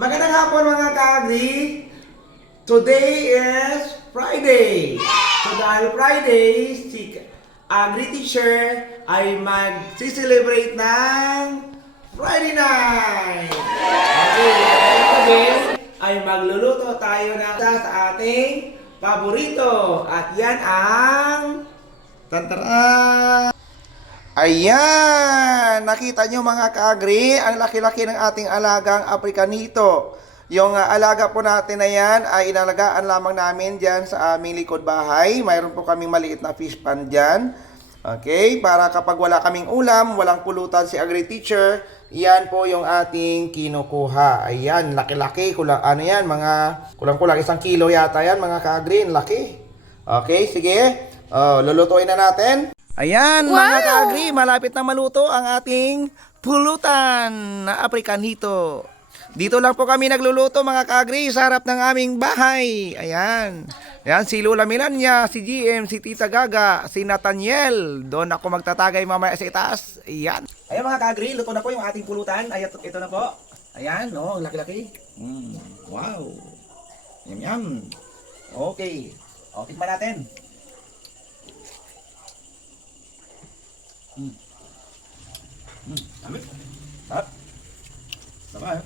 Magandang hapon mga ka-agri. Today is Friday. So dahil Friday, si Agri Teacher ay mag-celebrate ng Friday night. Okay, today ay magluluto tayo ng isa sa ating paborito. At yan ang... Tantaran! Ayan! Nakita nyo mga ka-agri, ang laki-laki ng ating alagang Africanito. Yung alaga po natin na yan ay inalagaan lamang namin dyan sa aming likod bahay. Mayroon po kaming maliit na fish pond dyan. Okay, para kapag wala kaming ulam, walang pulutan si Agri Teacher, yan po yung ating kinukuha. Ayan, laki-laki. Ano yan, mga kulang-kulang 1 kilo yata yan mga ka-agri. Laki. Okay, sige. Lulutuin na natin. Ayan, mga ka-agri, malapit na maluto ang ating pulutan na Africanito. Dito lang po kami nagluluto mga ka-agri sa harap ng aming bahay. Ayan. Ayan, si Lola Milania, si GM, si Tita Gaga, si Nathaniel. Doon ako magtatagay mamaya sa itaas. Ayan. Ayan mga ka-agri, luto na po yung ating pulutan. Ayan, ito na po. Ayan, no, laki-laki. Wow. Yum, yum. Okay. O, tikman natin. Dami. Sarap. Sarap.